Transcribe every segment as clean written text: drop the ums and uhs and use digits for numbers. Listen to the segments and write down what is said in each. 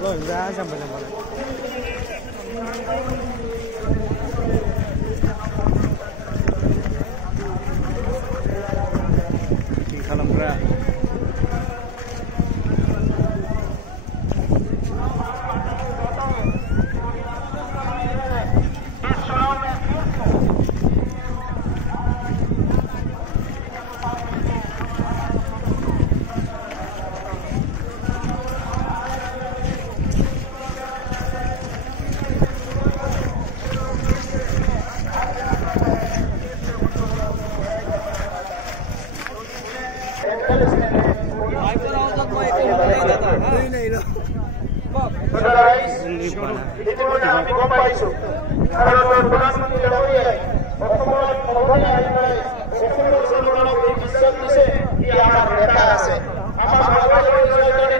Lo ra sampai mana? Di kalam ra. ইতিমধ্যে আমি গম পাইছো ভাৰতৰ প্ৰধানমন্ত্ৰী ডাঙৰীয়াই অসমৰ সভাপতি আহি পেলাই অসমৰ জনগণক এই বিশ্বাস দিছে যে আমাৰ নেতা আছে, আমাৰ ভাৰতৰ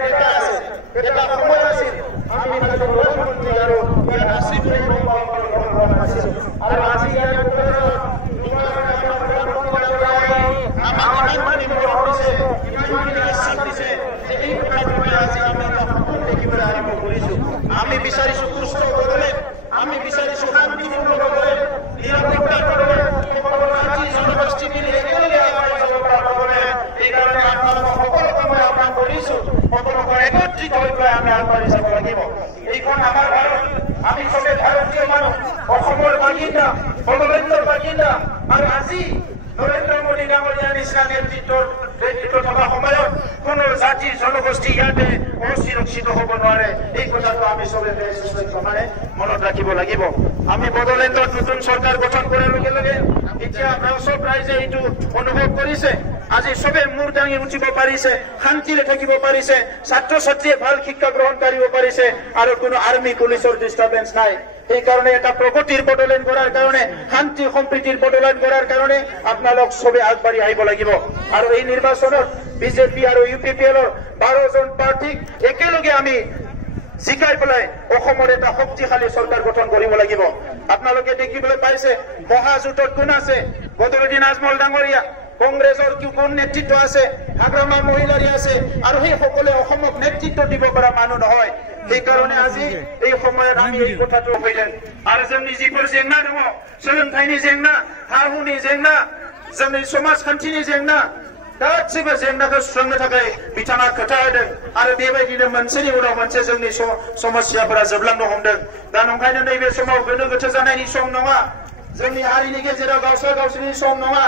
নেতা আছে। এটা সময় আছিল আমি প্ৰধানমন্ত্ৰী আৰু ইয়াত আছিলো আৰু আজি ইয়াৰ আমি বিচাৰিছো সুস্থ বদলে, আমি বিচাৰিছো শান্তিপূৰ্ণ বদলে, নিৰাপত্তাৰ বদলে, জাতি জনগোষ্ঠী মিলি একেলগে আগুৱাই যাব পৰা বদলে। এইকাৰণে আপোনালোকক সকলোকে মই আহ্বান কৰিছো, সকলোকে একত্ৰিত হৈ পেলাই আমি আগবাঢ়ি যাব লাগিব। এইখন আমাৰ ভাৰত, আমি চবে ভাৰতীয় মানুহ, অসমৰ বাসিন্দা, বড়োলেণ্ডৰ বাসিন্দা। আৰু আজি নৰেন্দ্ৰ মোদী ডাঙৰীয়াৰ নিচিনা নেতৃত্ব থকা সময়ত কোনো জাতি জনগোষ্ঠী ইয়াতে অসুৰক্ষিত হ'ব নোৱাৰে। এই কথাটো আমি চবে মানে মনত ৰাখিব লাগিব। আমি বড়োলেণ্ডত নতুন চৰকাৰ গঠন কৰাৰ লগে লগে এতিয়া চব ৰাইজে এইটো অনুভৱ কৰিছে। আজি চবে মূৰ দাঙি উঠিব পাৰিছে, শান্তিৰে থাকিব পাৰিছে, ছাত্ৰ ছাত্ৰীয়ে ভাল শিক্ষা গ্ৰহণ কৰিব পাৰিছে আৰু কোনো আৰ্মি পুলিচৰ ডিষ্টাৰ্বেন্স নাই। সেইকাৰণে এটা প্ৰগতিৰ বড়োলেণ্ড কৰাৰ কাৰণে, শান্তি সম্প্ৰীতিৰ বড়োলেণ্ড কৰাৰ কাৰণে আপোনালোক চবে আগবাঢ়ি আহিব লাগিব। আৰু এই নিৰ্বাচনত বিজেপি আৰু UPPLৰ 12 জন প্ৰাৰ্থীক একেলগে আমি জিকাই পেলাই অসমৰ এটা শক্তিশালী চৰকাৰ গঠন কৰিব লাগিব। আপোনালোকে দেখিবলৈ পাইছে মহাজোঁটত কোন আছে, বদৰুদ্দিন আজমল ডাঙৰীয়া, কংগ্ৰেছৰ কোন নেতৃত্ব আছে, হাগ্ৰামা মহিলাৰী আছে, আৰু সেই সকলে অসমক নেতৃত্ব দিব পৰা মানুহ নহয়। সেইকাৰণে আজি এই সময়ত আমি এই কথাটো কৈলেন। আৰু जोंनि जिफोर जेंना दङ, सोलोंथाइनि जेंना, हा हुनि जेंना, जोंनि समाजखान्थिनि जेंना, गासैबो जेंनाखौ सुस्रांनो थाखाय बिथाङा खोथा होदों। आरो बेबायदिनो मोनसेनि उनाव मोनसे जोंनि समस्याफोरा जोबलांनो हमदों। दा नंखायनो नैबे समाव गोनो गोथो जानायनि सम नङा, जोंनि हारिनि गेजेराव गावस्रा गावस्रिनि सम नङा।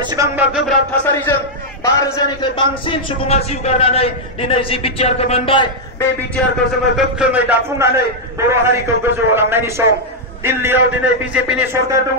एसेबांबा गोब्राब थासारिजों 5 रोजानिफ्राय बांसिन सुबुङा जिउ गारनानै दिनै जि बिटिआरखौ मोनबाय, बे बिटिआरखौ जोङो गोख्रोङै दाफुंनानै बर' हारिखौ गोजौआव लांनायनि सम। दिल्लीयाव दिनै बिजेपिनि सरकार दङ,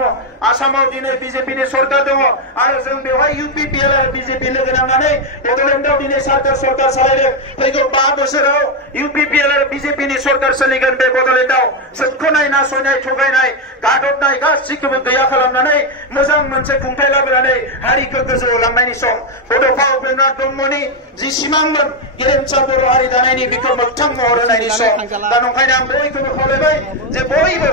आसामाव दिनै बिजेपिनि सरकार दङ, आरो जों बेवहाय UPPL आरो बिजेपि लोगो नांनानै बड'लेण्डआव दिनै सरकार सालायदों। फैगौ 5 बोसोराव UPPL आरो बिजेपिनि सरकार सोलिगोन बे बड'लेण्डआव। सोबख'नाय, नासयनाय, थगायनाय, गादबनाय गासैखौबो गैया खालामनानै मोजां मोनसे खुंथाय लाबोनानै हारिखौ गोजौआव लांनायनि सम। बड'फा उपेन्द्र ब्रह्मनि जि सिमांमोन गेरेमसा बर' हारि दानायनि बेखौ मोगथां महर होनायनि सम। दा नंखायनो आं बयखौबो खावलायबाय जे बयबो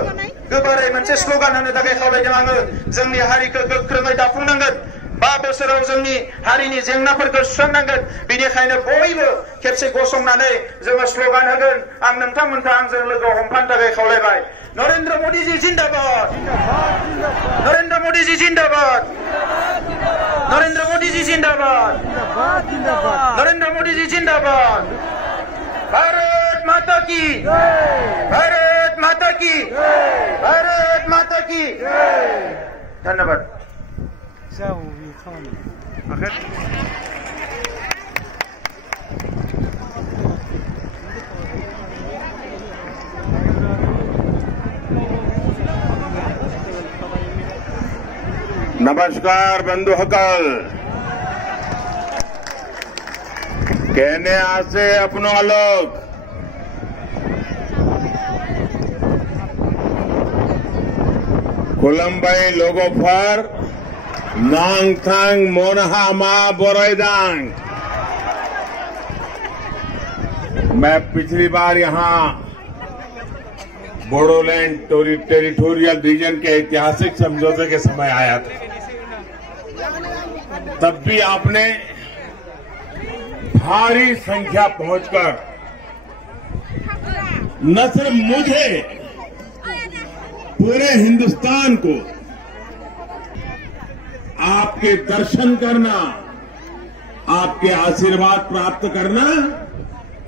गोबारै मोनसे स्ल'गान होनो थाखाय खावलायदों आङो। जोंनि हारिखौ गोख्रोङै दाफुंनांगोन, 5 बोसोराव जोंनि हारिनि जेंनाफोरखौ सुस्रांनांगोन। बेनिखायनो बयबो खेबसे गसंनानै जोङो स्ल'गान होगोन। आं नोंथांमोनखौ आंजों लोगोआव हमफानो थाखाय खावलायबाय। नरेंद्र मोदी जी जिंदाबाद, नरेंद्र मोदी जी जिंदाबाद, नरेंद्र मोदी जी जिंदाबाद, नरेंद्र मोदी जी जिंदाबाद। भारत माता की, भारत माता की, भारत माता की। धन्यवाद। नमस्कार बंधुসকল, कहने आसे अपनों लोग खुलम्बाई लोगों पर नांगथांग मोनहा मा बोराइदांग। मैं पिछली बार यहां बोडोलैंड टेरिटोरियल रीजन के ऐतिहासिक समझौते के समय आया था। तब भी आपने भारी संख्या पहुंचकर न सिर्फ मुझे, पूरे हिंदुस्तान को आपके दर्शन करना, आपके आशीर्वाद प्राप्त करना,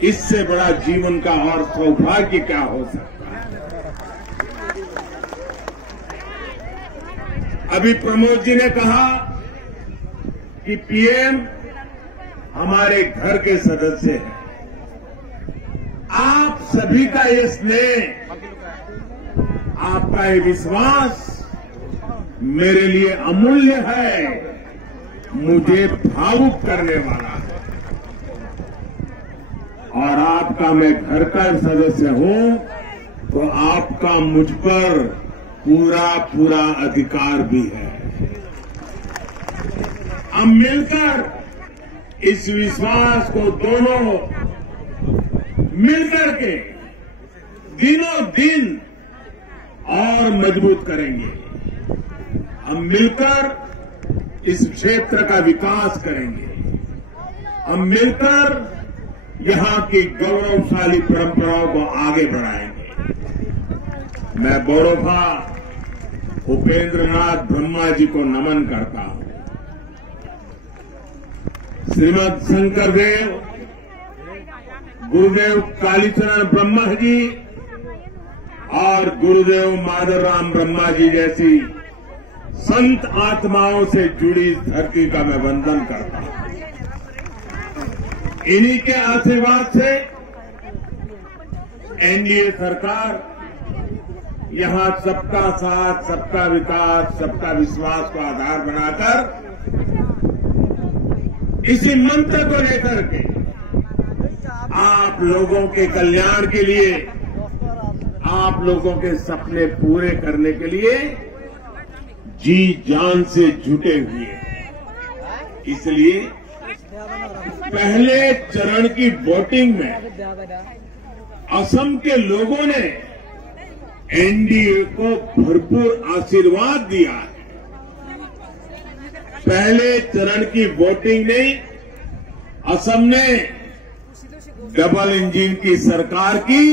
इससे बड़ा जीवन का और सौभाग्य क्या हो सकता है। अभी प्रमोद जी ने कहा कि पीएम हमारे घर के सदस्य हैं। आप सभी का ये स्नेह, आपका ये विश्वास मेरे लिए अमूल्य है, मुझे भावुक करने वाला है। और आपका मैं घर का सदस्य हूं तो आपका मुझ पर पूरा पूरा अधिकार भी है। हम मिलकर इस विश्वास को दोनों मिलकर के दिनों दिन और मजबूत करेंगे। हम मिलकर इस क्षेत्र का विकास करेंगे। हम मिलकर यहां की गौरवशाली परंपराओं को आगे बढ़ाएंगे। मैं बड़ौफा उपेंद्रनाथ ब्रह्मा जी को नमन करता हूं। श्रीमद शंकरदेव, गुरुदेव कालीचरण ब्रह्मा जी और गुरुदेव माधवराम ब्रह्मा जी जैसी संत आत्माओं से जुड़ी इस धरती का मैं वंदन करता हूं। इन्हीं के आशीर्वाद से एनडीए सरकार यहां सबका साथ, सबका विकास, सबका विश्वास को आधार बनाकर इसी मंत्र को लेकर के आप लोगों के कल्याण के लिए, आप लोगों के सपने पूरे करने के लिए जी जान से जुटे हुए हैं। इसलिए पहले चरण की वोटिंग में असम के लोगों ने एनडीए को भरपूर आशीर्वाद दिया है। पहले चरण की वोटिंग में असम ने डबल इंजन की सरकार की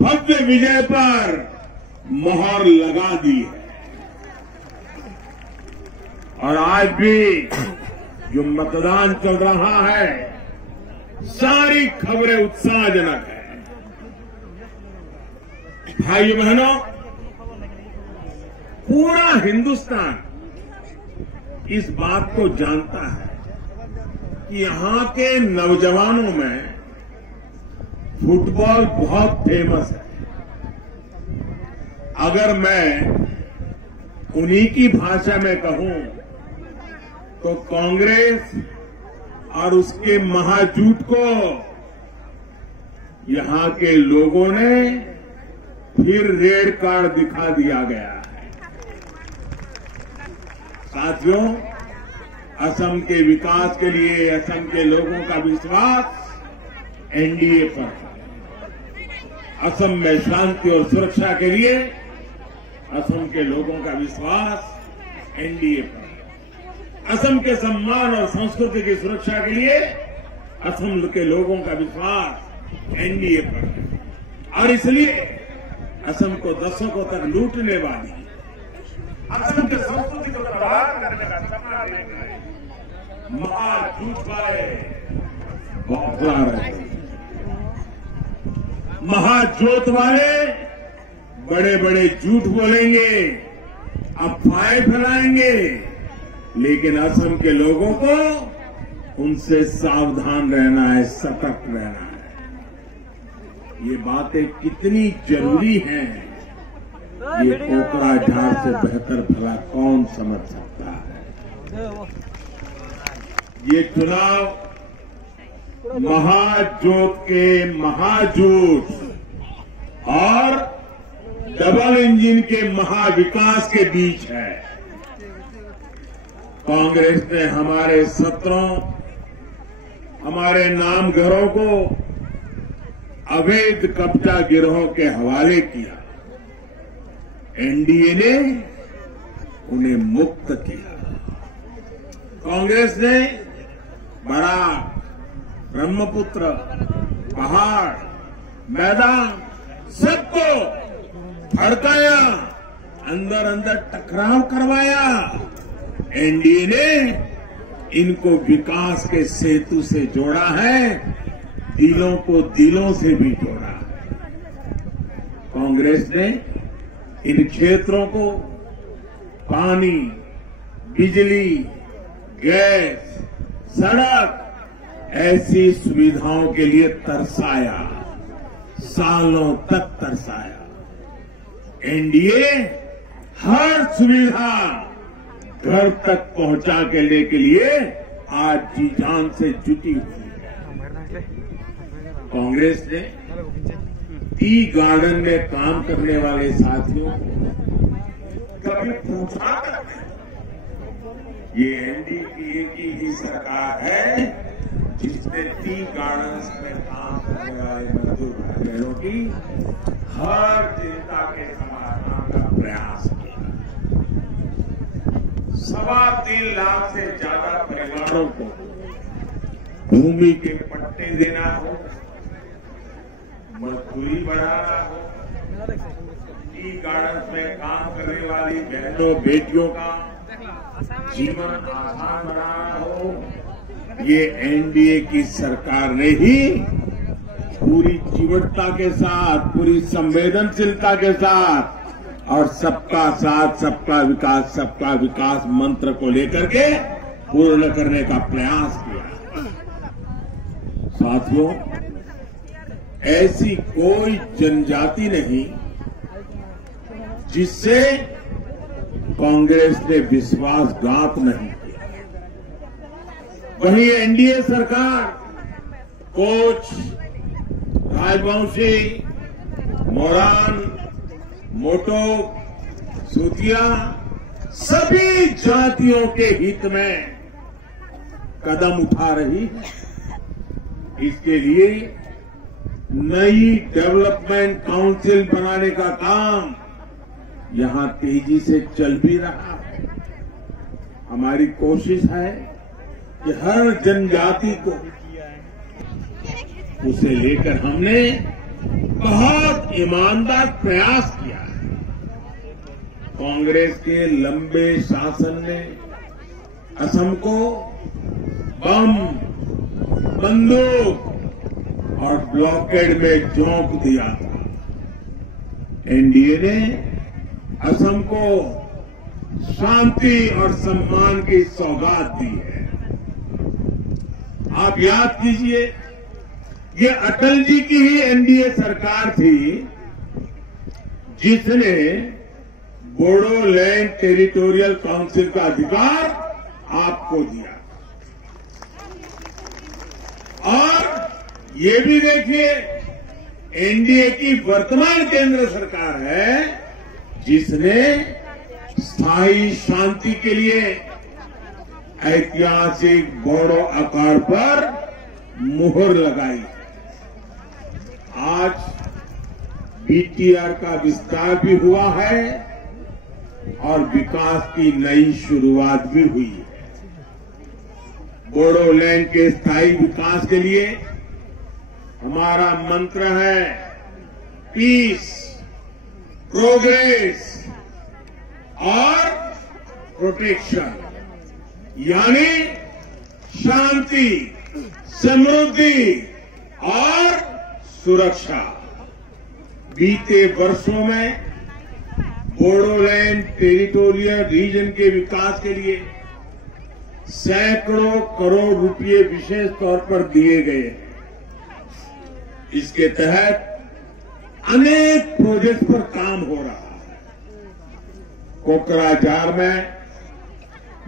भव्य विजय पर मोहर लगा दी है। और आज भी जो मतदान चल रहा है, सारी खबरें उत्साहजनक है। भाइयों बहनों, पूरा हिंदुस्तान इस बात को जानता है कि यहां के नौजवानों में फुटबॉल बहुत फेमस है। अगर मैं उन्हीं की भाषा में कहूं तो कांग्रेस और उसके महाजूट को यहां के लोगों ने फिर रेड कार्ड दिखा दिया गया है। साथियों, असम के विकास के लिए असम के लोगों का विश्वास एनडीए पर है। असम में शांति और सुरक्षा के लिए असम के लोगों का विश्वास एनडीए पर है। असम के सम्मान और संस्कृति की सुरक्षा के लिए असम के लोगों का विश्वास एनडीए पर है। और इसलिए असम को दशकों तक लूटने वाली, असम के संस्कृति को बर्बाद करने का सपना देख रहे महाजूट वाले बौखला रहे। महाजोत वाले बड़े बड़े झूठ बोलेंगे, अफवाहें फैलाएंगे, लेकिन असम के लोगों को उनसे सावधान रहना है, सतर्क रहना है। ये बातें कितनी जरूरी हैं, ये कोकराझार से बेहतर भला कौन समझ सकता है। ये चुनाव महाजोत के महाजूट और डबल इंजन के महाविकास के बीच है। कांग्रेस ने हमारे सत्रों, हमारे नामघरों को अवैध कब्जा गिरोहों के हवाले किया। एनडीए ने उन्हें मुक्त किया। कांग्रेस ने बराक, ब्रह्मपुत्र, पहाड़, मैदान सबको भड़काया, अंदर अंदर टकराव करवाया। एनडीए ने इनको विकास के सेतु से जोड़ा है, दिलों को दिलों से भी जोड़ा है। कांग्रेस ने इन क्षेत्रों को पानी, बिजली, गैस, सड़क ऐसी सुविधाओं के लिए तरसाया, सालों तक तरसाया। एनडीए हर सुविधा घर तक पहुंचाने के लिए आज जी जान से जुटी हुई है। कांग्रेस ने टी गार्डन में काम करने वाले साथियों को कभी पूछा करते, ये एनडीए की ही सरकार है जिसने टी गार्डन्स में काम करने वाले मजदूर भाई बहनों की हर चिंता के समाधान का प्रयास किया। 3.25 लाख से ज्यादा परिवारों को भूमि के पट्टे देना हो, मजदूरी बढ़ाना हो, टी गार्डन्स में काम करने वाली बहनों बेटियों का जीवन आसान बनाना हो, ये एनडीए की सरकार ने ही पूरी चिवटता के साथ, पूरी संवेदनशीलता के साथ और सबका साथ सबका विकास मंत्र को लेकर के पूर्ण करने का प्रयास किया। साथियों, ऐसी कोई जनजाति नहीं जिससे कांग्रेस ने विश्वासघात नहीं किया। वहीं एनडीए सरकार कोच, राजवंशी, मोरान, मोटो, सूतिया सभी जातियों के हित में कदम उठा रही है। इसके लिए नई डेवलपमेंट काउंसिल बनाने का काम यहां तेजी से चल भी रहा है। हमारी कोशिश है कि हर जनजाति को उसे लेकर हमने बहुत ईमानदार प्रयास किया है। कांग्रेस के लंबे शासन ने असम को बम, बंदूक और ब्लॉकेड में झोंक दिया था। एनडीए ने असम को शांति और सम्मान की सौगात दी है। आप याद कीजिए, ये अटल जी की ही एनडीए सरकार थी जिसने बोडोलैंड टेरिटोरियल काउंसिल का अधिकार आपको दिया। और ये भी देखिए, एनडीए की वर्तमान केंद्र सरकार है जिसने स्थायी शांति के लिए ऐतिहासिक बोडो अखाड़ा पर मुहर लगाई। आज बीटीआर का विस्तार भी हुआ है और विकास की नई शुरुआत भी हुई है। बोडोलैंड के स्थायी विकास के लिए हमारा मंत्र है पीस, प्रोग्रेस और प्रोटेक्शन, यानी शांति, समृद्धि और सुरक्षा। बीते वर्षों में बोडोलैंड टेरिटोरियल रीजन के विकास के लिए सैकड़ों करोड़ रुपए विशेष तौर पर दिए गए। इसके तहत अनेक प्रोजेक्ट पर काम हो रहा है। कोकराझार में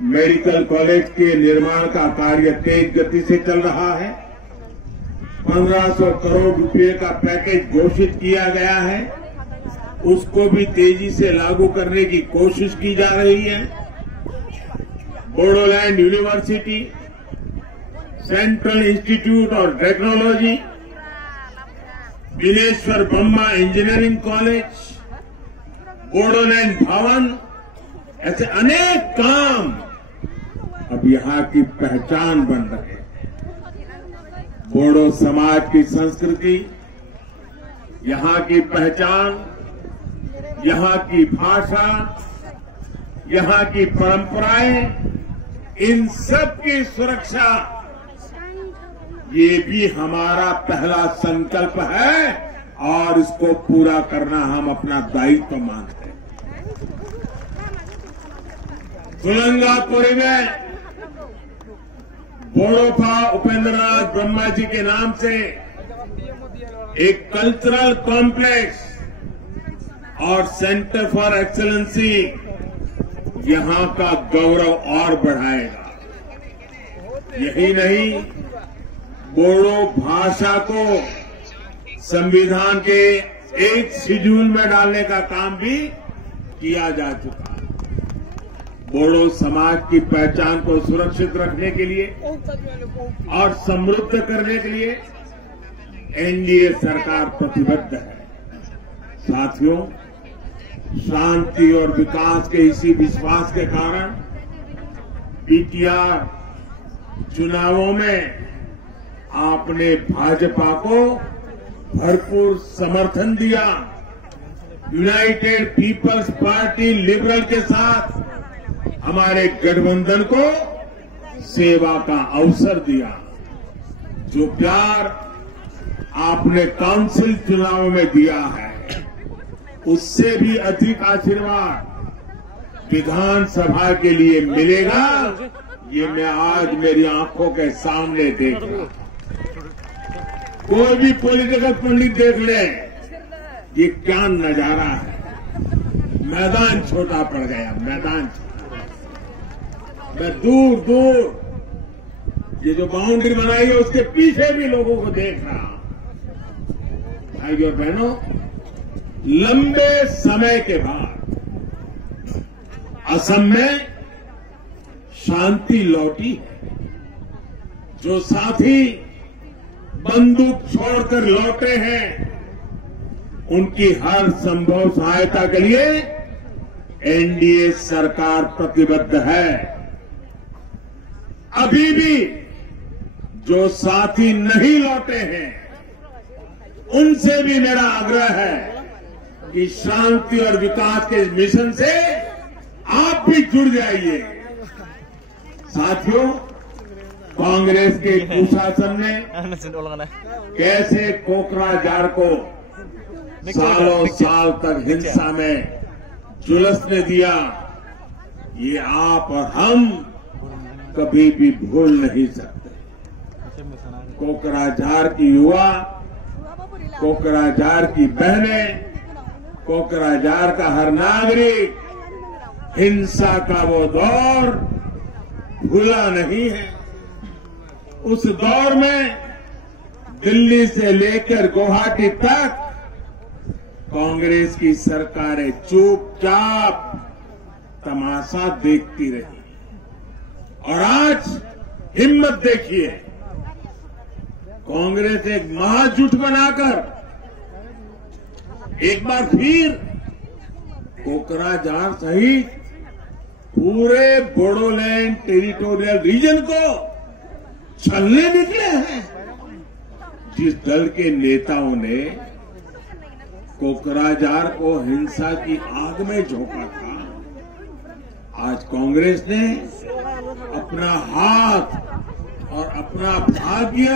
मेडिकल कॉलेज के निर्माण का कार्य तेज गति से चल रहा है। 1500 करोड़ रुपए का पैकेज घोषित किया गया है, उसको भी तेजी से लागू करने की कोशिश की जा रही है। Bodoland university, central institute of technology, Bineshwar Brahma engineering college, Bodoland भवन, ऐसे अनेक काम अब यहां की पहचान बन रहे हैं। बोडो समाज की संस्कृति, यहाँ की पहचान, यहाँ की भाषा, यहाँ की परंपराएं, इन सब की सुरक्षा, ये भी हमारा पहला संकल्प है और इसको पूरा करना हम अपना दायित्व मानते हैं। सुलंगापुरी में बोड़ोफा उपेंद्रनाथ ब्रह्मा जी के नाम से एक कल्चरल कॉम्प्लेक्स और सेंटर फॉर एक्सीलेंसी यहां का गौरव और बढ़ाएगा। यही नहीं, बोडो भाषा को संविधान के एक शेड्यूल में डालने का काम भी किया जा चुका है। बोडो समाज की पहचान को सुरक्षित रखने के लिए और समृद्ध करने के लिए एनडीए सरकार प्रतिबद्ध है। साथियों, शांति और विकास के इसी विश्वास के कारण पीटीआर चुनावों में आपने भाजपा को भरपूर समर्थन दिया। यूनाइटेड पीपल्स पार्टी लिबरल के साथ हमारे गठबंधन को सेवा का अवसर दिया। जो प्यार आपने काउंसिल चुनाव में दिया है, उससे भी अधिक आशीर्वाद विधानसभा के लिए मिलेगा। ये मैं आज मेरी आंखों के सामने देख रहा हूं। कोई भी पॉलिटिकल पंडित देख ले, ये क्या नजारा है। मैदान छोटा पड़ गया, मैदान छोटा। मैं दूर दूर ये जो बाउंड्री बनाई है उसके पीछे भी लोगों को देख रहा हूं। भाई और बहनों, लंबे समय के बाद असम में शांति लौटी है। जो साथी बंदूक छोड़कर लौटे हैं, उनकी हर संभव सहायता के लिए एनडीए सरकार प्रतिबद्ध है। अभी भी जो साथी नहीं लौटे हैं, उनसे भी मेरा आग्रह है कि शांति और विकास के मिशन से आप भी जुड़ जाइए। साथियों, कांग्रेस के कुशासन ने कैसे कोकराझार को सालों साल तक हिंसा में झुलसने दिया, ये आप और हम कभी भी भूल नहीं सकते। कोकराझार की युवा, कोकराझार की बहनें, कोकराझार का हर नागरिक हिंसा का वो दौर भूला नहीं है। उस दौर में दिल्ली से लेकर गुवाहाटी तक कांग्रेस की सरकारें चुपचाप तमाशा देखती रही। और आज हिम्मत देखिए, कांग्रेस एक महाजुट बनाकर एक बार फिर कोकराझार सहित पूरे बोडोलैंड टेरिटोरियल रीजन को छलने निकले हैं। जिस दल के नेताओं ने कोकराझार को हिंसा की आग में झोंका था, आज कांग्रेस ने अपना हाथ और अपना भाग्य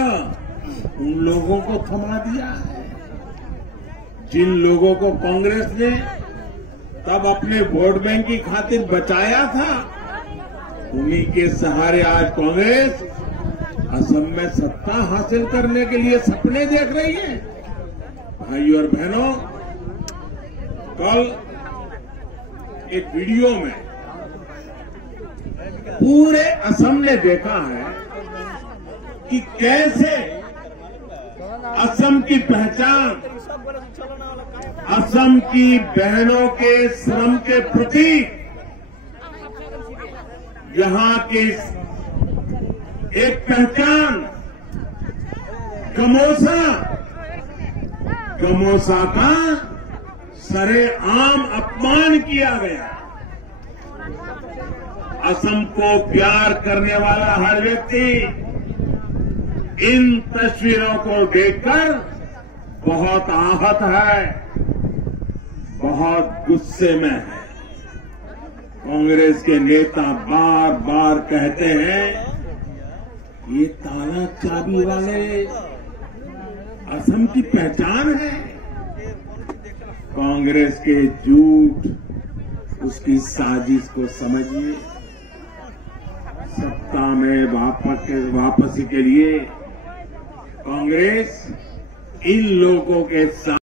उन लोगों को थमा दिया है। जिन लोगों को कांग्रेस ने तब अपने वोट बैंक की खातिर बचाया था, उन्हीं के सहारे आज कांग्रेस असम में सत्ता हासिल करने के लिए सपने देख रही है। भाइयों और बहनों, कल एक वीडियो में पूरे असम ने देखा है कि कैसे असम की पहचान, असम की बहनों के श्रम के प्रति यहां की एक पहचान गमोसा का सरेआम अपमान किया गया। असम को प्यार करने वाला हर व्यक्ति इन तस्वीरों को देखकर बहुत आहत है, बहुत गुस्से में है। कांग्रेस के नेता बार बार कहते हैं ये ताला चाबी वाले असम की पहचान है। कांग्रेस के झूठ, उसकी साजिश को समझिए। सत्ता में वापसी के लिए कांग्रेस इन लोगों के साथ